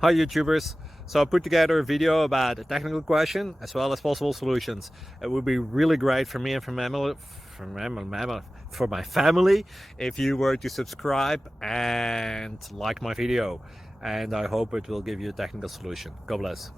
Hi YouTubers! So I put together a video about a technical question as well as possible solutions. It would be really great for me and for my family if you were to subscribe and like my video, and I hope it will give you a technical solution. God bless.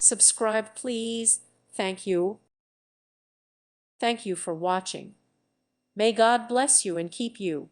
Subscribe, please. Thank you. Thank you for watching. May God bless you and keep you.